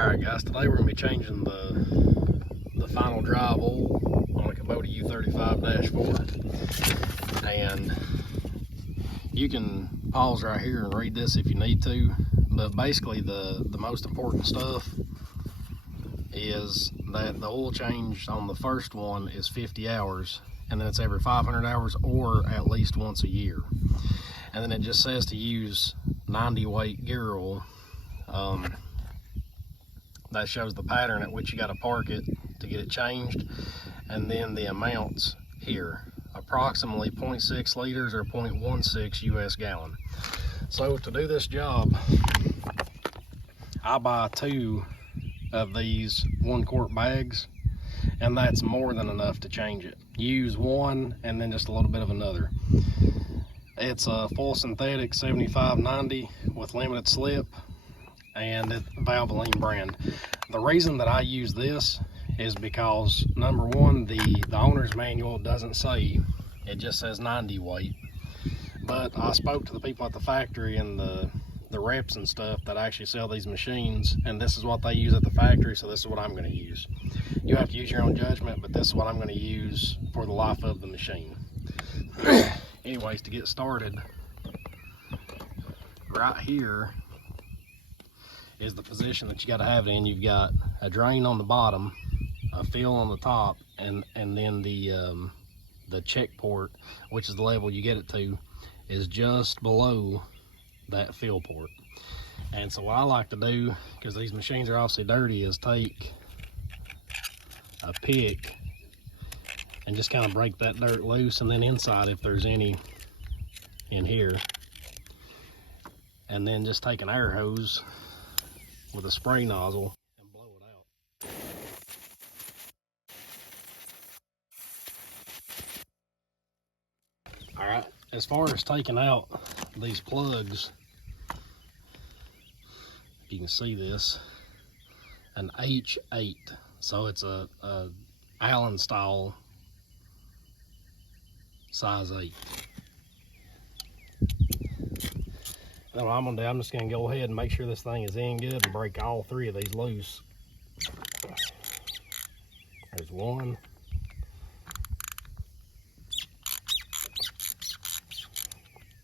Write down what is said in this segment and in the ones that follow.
Alright guys, today we're going to be changing the final drive oil on a Kubota u35-4, and you can pause right here and read this if you need to, but basically the most important stuff is that the oil change on the first one is 50 hours, and then it's every 500 hours or at least once a year. And then it just says to use 90 weight gear oil. That shows the pattern at which you got to park it to get it changed, and then the amounts here, approximately 0.6 liters or 0.16 US gallon. So to do this job, I buy 2 of these 1 quart bags, and that's more than enough to change it. Use one and then just a little bit of another. It's a full synthetic 75/90 with limited slip, and it's Valvoline brand. The reason that I use this is because, number one, the owner's manual doesn't say, it just says 90 weight. But I spoke to the people at the factory and the reps and stuff that actually sell these machines, and this is what they use at the factory, so this is what I'm going to use. You have to use your own judgment, but this is what I'm going to use for the life of the machine. Anyways, to get started, right here is the position that you got to have it in. You've got a drain on the bottom, a fill on the top, and then the check port, which is the level you get it to, is just below that fill port. And so what I like to do, because these machines are obviously dirty, is take a pick and just kind of break that dirt loose, and then inside, if there's any in here, and then just take an air hose with a spray nozzle and blow it out. All right, as far as taking out these plugs, you can see this, an H8, so it's a Allen style size 8. Then what I'm gonna do, I'm just gonna go ahead and make sure this thing is in good and break all 3 of these loose. There's 1.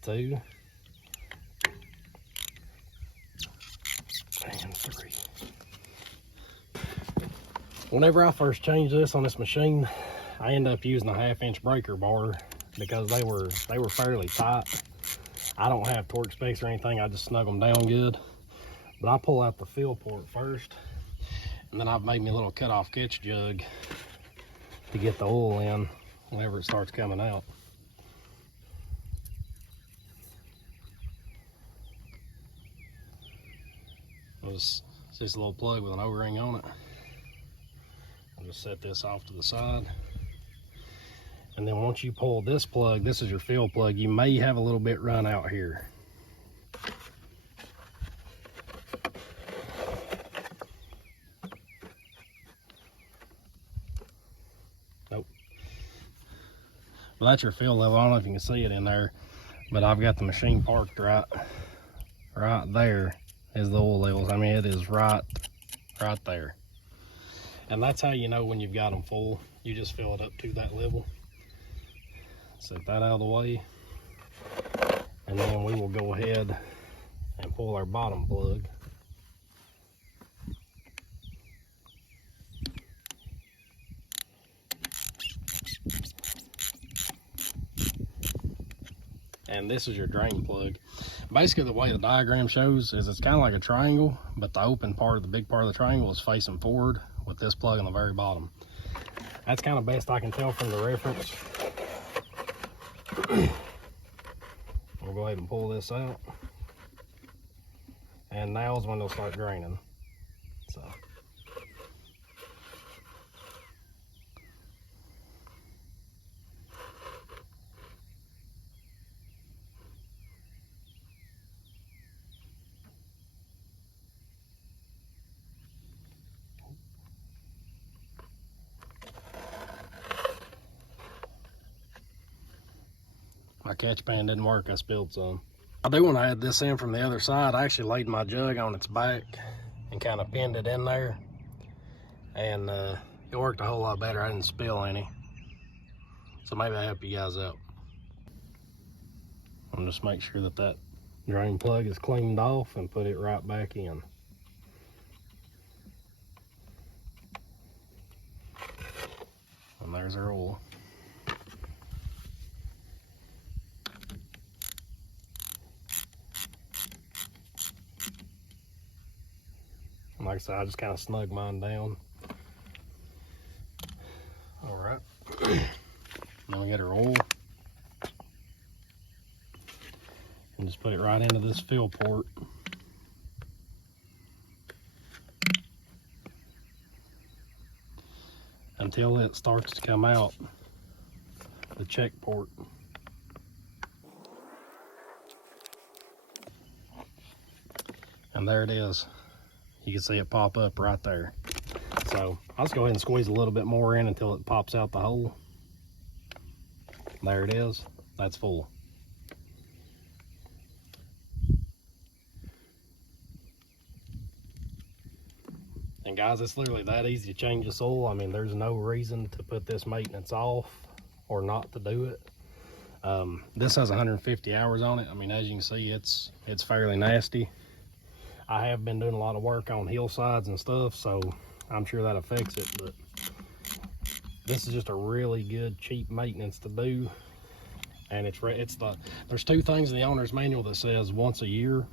2. And 3. Whenever I first changed this on this machine, I ended up using a 1/2-inch breaker bar because they were fairly tight. I don't have torque specs or anything, I just snug them down good. But I pull out the fill port first, and then I've made me a little cut-off catch jug to get the oil in whenever it starts coming out. It's just a little plug with an O-ring on it. I'll just set this off to the side. And then once you pull this plug, this is your fill plug, you may have a little bit run out here. Nope. Well, that's your fill level. I don't know if you can see it in there, but I've got the machine parked right there is the oil levels. I mean, it is right there. And that's how you know when you've got them full. You just fill it up to that level. Set that out of the way, and then we will go ahead and pull our bottom plug. And this is your drain plug. Basically, the way the diagram shows is it's kind of like a triangle, but the open part, the big part of the triangle, is facing forward with this plug on the very bottom. That's kind of best I can tell from the reference. We'll go ahead and pull this out, and now is when they'll start draining. So my catch pan didn't work, I spilled some. I do want to add this in from the other side. I actually laid my jug on its back and kind of pinned it in there, and it worked a whole lot better. I didn't spill any, so maybe I'll help you guys out. I'll just make sure that that drain plug is cleaned off and put it right back in. And there's our oil. And like I said, I just kind of snug mine down. All right. Now we got our oil. And just put it right into this fill port. Until it starts to come out the check port. And there it is. You can see it pop up right there. So I'll just go ahead and squeeze a little bit more in until it pops out the hole. There it is. That's full. And guys, it's literally that easy to change this oil. I mean, there's no reason to put this maintenance off or not to do it. This has 150 hours on it. I mean, as you can see, it's fairly nasty. I have been doing a lot of work on hillsides and stuff, so I'm sure that affects it, but this is just a really good, cheap maintenance to do. And there's two things in the owner's manual that says once a year,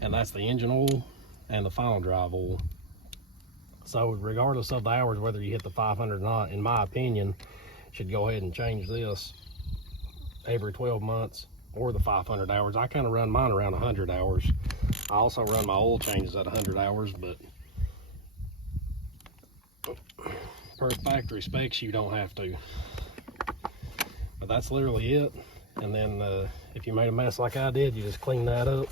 and that's the engine oil and the final drive oil. So regardless of the hours, whether you hit the 500 or not, in my opinion, you should go ahead and change this every 12 months or the 500 hours. I kind of run mine around 100 hours. I also run my oil changes at 100 hours, but per factory specs, you don't have to. But that's literally it. And then if you made a mess like I did, you just clean that up.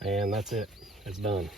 And that's it. It's done.